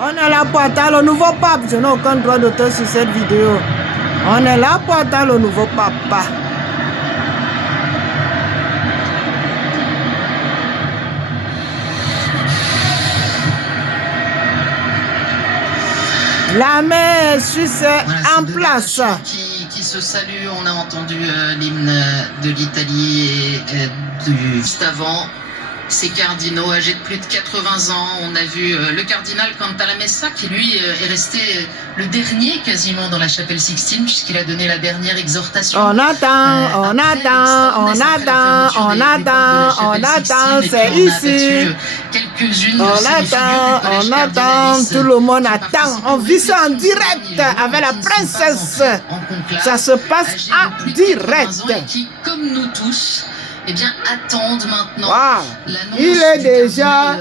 On est là pour attendre le nouveau pape. Je n'ai aucun droit d'auteur sur cette vidéo. On est là pour attendre le nouveau papa. La mer suisse en place. Qui se salue. On a entendu l'hymne de l'Italie et juste avant. Ces cardinaux âgés de plus de 80 ans. On a vu le cardinal Cantalamessa qui lui est resté le dernier quasiment dans la chapelle Sixtine puisqu'il a donné la dernière exhortation. On attend, c'est ici. On attend, tout le monde attend. On vit ça en direct avec la princesse. Ça se passe en direct. Qui, comme nous tous, eh bien, attendent maintenant l'annonce il est déjà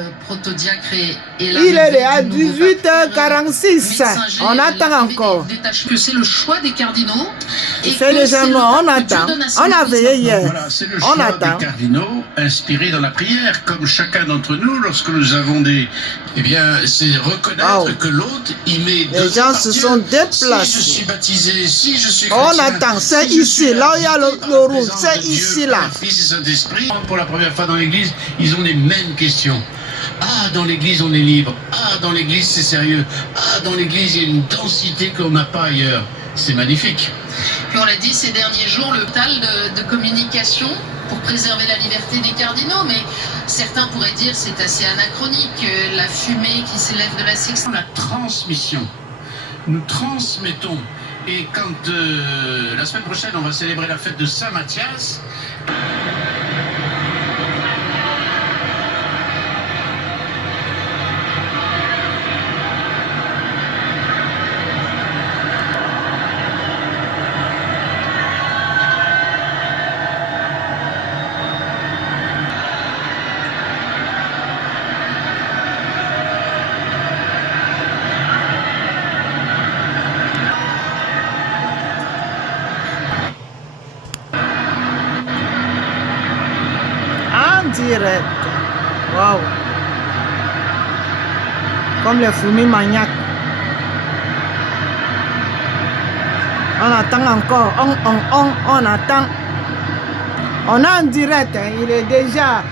il est déjà 18h46. On attend encore. Que c'est le choix des cardinaux. C'est déjà non, on attend. On a veillé hier. Voilà, c'est le choix des cardinaux inspirés dans la prière, comme chacun d'entre nous, lorsque nous avons des... Eh bien, c'est reconnaître que l'autre, il met... Les gens se sont déplacés. Si je suis baptisé, si je suis chrétien, on attend, c'est ici, là où il y a le rouge, c'est ici, là. Fils et Saint-Esprit, pour la première fois dans l'église, ils ont les mêmes questions. Ah, dans l'église, on est libre. Ah, dans l'église, c'est sérieux. Ah, dans l'église, il y a une densité qu'on n'a pas ailleurs. C'est magnifique. Puis on l'a dit ces derniers jours, le total de communication pour préserver la liberté des cardinaux, mais certains pourraient dire c'est assez anachronique, la fumée qui s'élève de la Sixtine. La transmission. Nous transmettons. Et quand la semaine prochaine, on va célébrer la fête de Saint Matthias, direct. Wow. Comme les fourmis maniaques. On attend encore. On attend. On est en direct. Hein. Il est déjà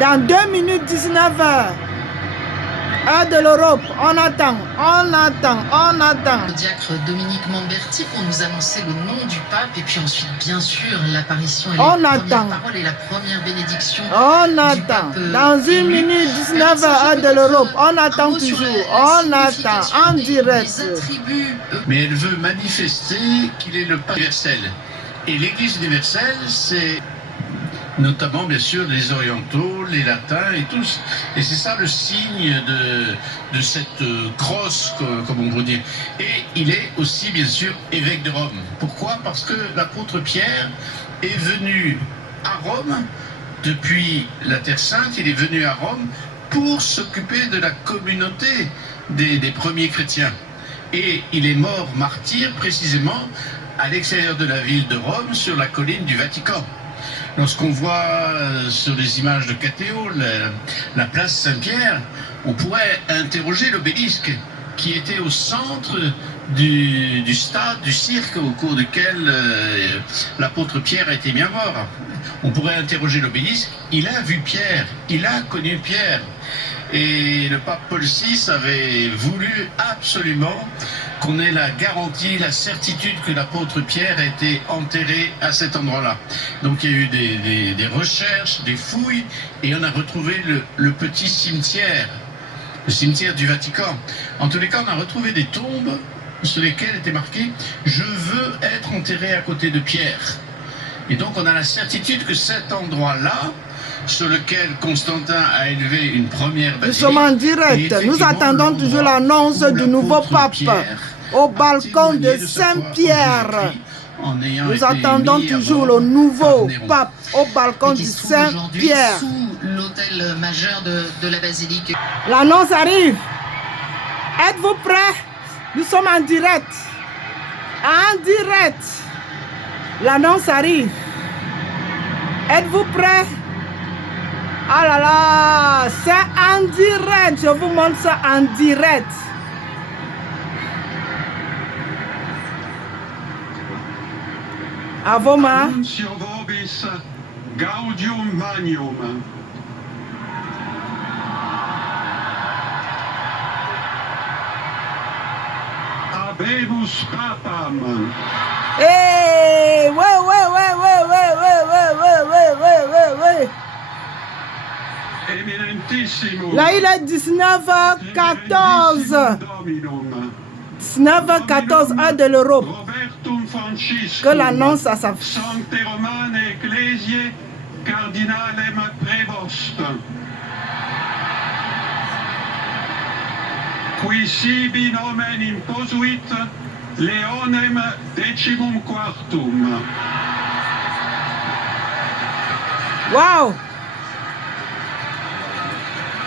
dans 2 minutes 19 heures. Heure de l'Europe. On attend. Le diacre Dominique Mamberti pour nous annoncer le nom du pape et puis ensuite bien sûr l'apparition et la première parole et la première bénédiction. On attend. Dans 1 minute 19 heures de l'Europe. On attend toujours. On attend en direct. Mais elle veut manifester qu'il est le pape universel. Et l'Église universelle, c'est notamment bien sûr les orientaux, les latins et tous. Et c'est ça le signe de cette crosse, comme on peut dire. Et il est aussi bien sûr évêque de Rome. Pourquoi? Parce que l'apôtre Pierre est venu à Rome depuis la Terre Sainte, il est venu à Rome pour s'occuper de la communauté des premiers chrétiens. Et il est mort martyr précisément à l'extérieur de la ville de Rome, sur la colline du Vatican. Lorsqu'on voit sur les images de Catéo la place Saint-Pierre, on pourrait interroger l'obélisque qui était au centre du stade, du cirque au cours duquel l'apôtre Pierre a été mis à mort. On pourrait interroger l'obélisque, il a vu Pierre, il a connu Pierre. Et le pape Paul VI avait voulu absolument qu'on ait la garantie, la certitude que l'apôtre Pierre a été enterré à cet endroit-là. Donc il y a eu des recherches, des fouilles, et on a retrouvé le petit cimetière, le cimetière du Vatican. En tous les cas, on a retrouvé des tombes sur lesquelles était marqué « Je veux être enterré à côté de Pierre ». Et donc on a la certitude que cet endroit-là, sur lequel Constantin a élevé une première basilique. Nous sommes en direct. Nous attendons toujours l'annonce du nouveau pape au balcon de Saint-Pierre. Nous attendons toujours le nouveau pape au balcon de Saint-Pierre. Sous l'autel majeur de la basilique. L'annonce arrive. Êtes-vous prêts? Nous sommes en direct. En direct. L'annonce arrive. Êtes-vous prêts? Ah là là, c'est en direct. Je vous montre ça en direct. À vos mains. Annuncio vobis gaudium magnum. Habemus papam. Hey, ouais. Eminentissimo. Là, il est 19h14. Dominum. 19h14, heure de l'Europe. Robertum Franciscum. Que l'annonce à sa... Sancte Romane Ecclesiae Cardinalem Prevost. Qui sibi nomen imposuit Leonem decimum quartum. Wow!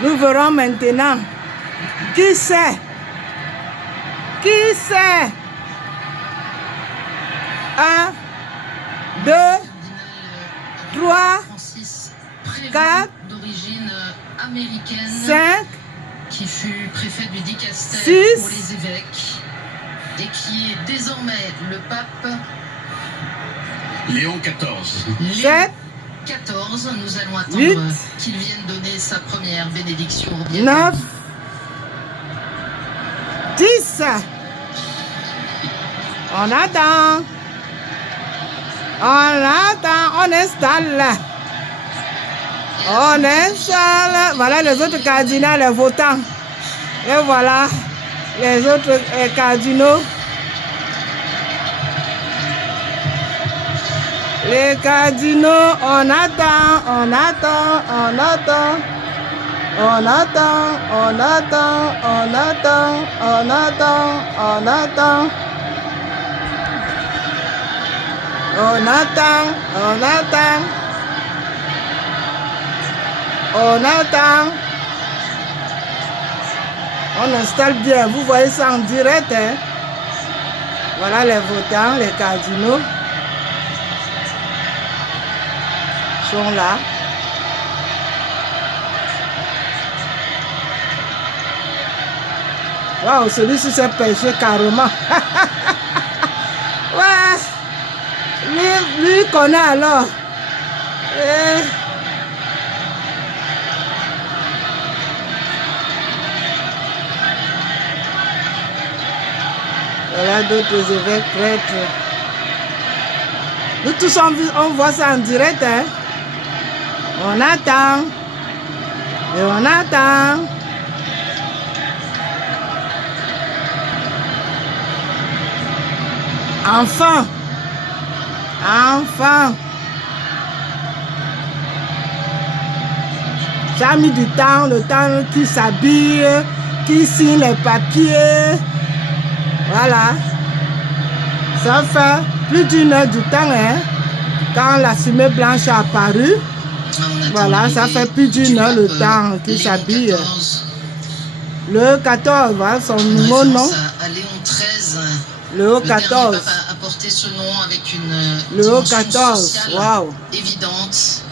Nous verrons maintenant. Qui c'est? Qui c'est? 1, 2, 3, 4, d'origine américaine, 5, qui fut préfet du Dicaster 6, pour les évêques et qui est désormais le pape Léon XIV. Léon 7, XIV. Nous allons attendre 8, qu'il vienne donner sa première bénédiction au bien. 9, 10. On attend. On installe. On installe. Voilà les autres cardinaux, les votants. Et voilà les autres cardinaux. Les cardinaux, on attend. On installe bien, vous voyez ça en direct, hein? Voilà les votants, les cardinaux sont là. Waouh, celui-ci s'est pêché carrément. Ouais, lui connaît alors. Voilà d'autres évêques prêtres. Nous tous on voit ça en direct, hein. On attend. Et on attend. Enfin. Ça a mis du temps, le temps qui s'habille, qui signe les papiers. Voilà. Ça fait plus d'une heure du temps, hein, quand la fumée blanche a apparu. Voilà, ça fait plus d'une heure le temps qu'il s'habille. Le 14, voilà son nouveau nom. À Léon XIII. Le 14. Le pape a porté ce nom avec une Le dimension 14, sociale waouh. évidente.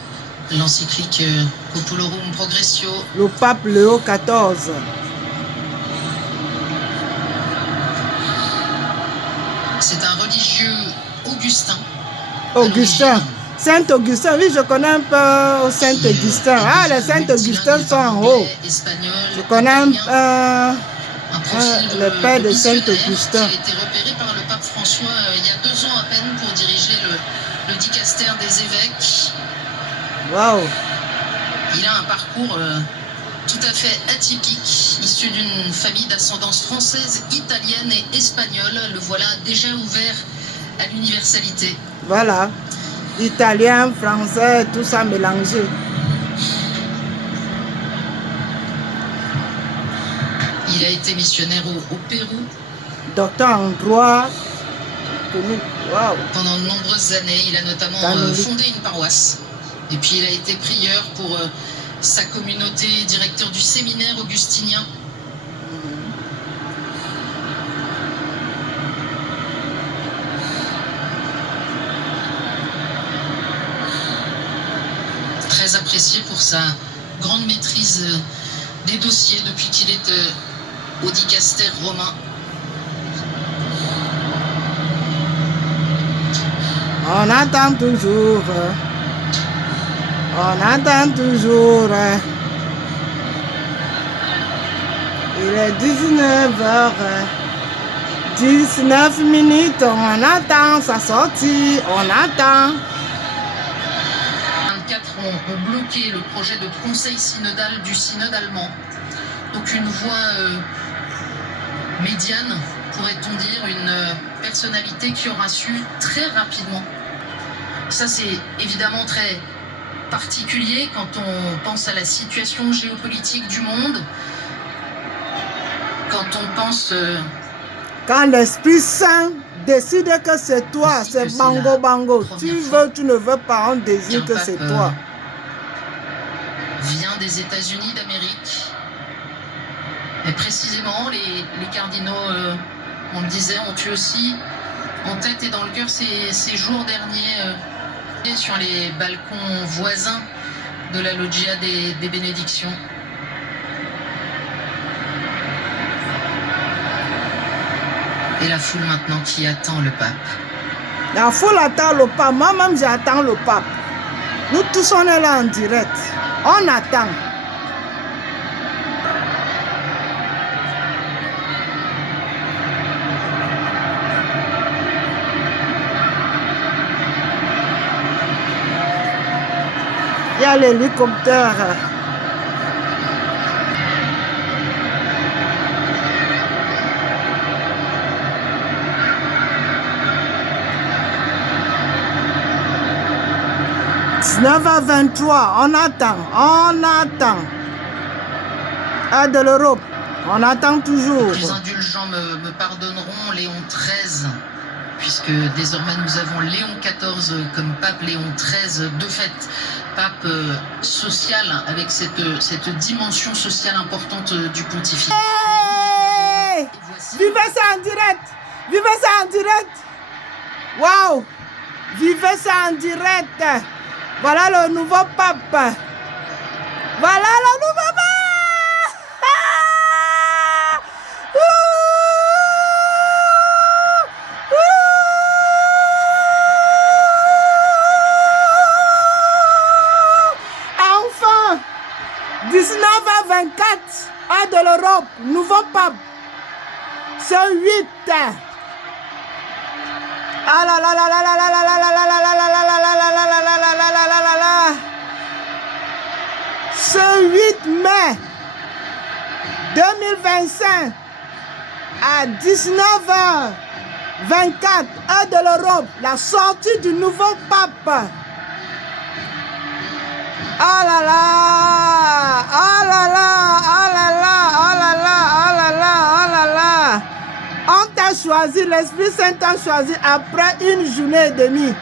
L'encyclique Populorum Progressio. Le pape Léo XIV. C'est un religieux augustin. Augustin. Saint-Augustin, oui, je connais un peu Saint-Augustin. Ah, les Saint-Augustins sont en haut. Je connais le père de Saint-Augustin. Il a été repéré par le pape François il y a 2 ans à peine pour diriger le dicaster des évêques. Waouh. Il a un parcours tout à fait atypique, issu d'une famille d'ascendance française, italienne et espagnole. Le voilà déjà ouvert à l'universalité. Voilà. Italien, français, tout ça mélangé. Il a été missionnaire au Pérou. Docteur en droit. Wow. Pendant de nombreuses années, il a notamment fondé une paroisse. Et puis il a été prieur pour sa communauté, directeur du séminaire augustinien. Très apprécié pour sa grande maîtrise des dossiers depuis qu'il est au dicaster romain. On attend toujours. On attend toujours. Il est 19h19 minutes. On attend sa sortie. On attend. 24 ont bloqué le projet de conseil synodal du synode allemand. Donc une voix médiane, pourrait-on dire, une personnalité qui aura su très rapidement. Ça, c'est évidemment très particulier quand on pense à la situation géopolitique du monde, quand on pense... Quand l'Esprit Saint décide que c'est toi, c'est bango bango. Tu veux, tu ne veux pas, on décide que c'est toi. Vient des États-Unis d'Amérique. Et précisément, les cardinaux, on le disait, ont eu aussi en tête et dans le cœur ces jours derniers sur les balcons voisins de la loggia des bénédictions. Et la foule maintenant qui attend le pape. La foule attend le pape. Moi-même, j'attends le pape. Nous tous, on est là en direct. On attend. Il y a l'hélicoptère. « 19h23, on attend, on attend. Heure de l'Europe, on attend toujours. » Les indulgents me pardonneront, Léon XIII, puisque désormais nous avons Léon XIV comme pape, Léon XIII de fait, pape social, avec cette dimension sociale importante du pontificat. Hey! Vivez ça en direct! Vivez ça en direct! Waouh! Vivez ça en direct! Voilà le nouveau pape! Voilà le nouveau pape! Enfin! 19h24, heure de l'Europe, nouveau pape. C'est 8. Ah là là là là là là là là là là là là là là là là. Ce 8 mai 2025 à 19h24, heure de l'Europe, la sortie du nouveau pape. Ah là là, ah là là, ah là là, ah là là, ah là là, ah là là. On t'a choisi, l'Esprit Saint t'a choisi après une journée et demie.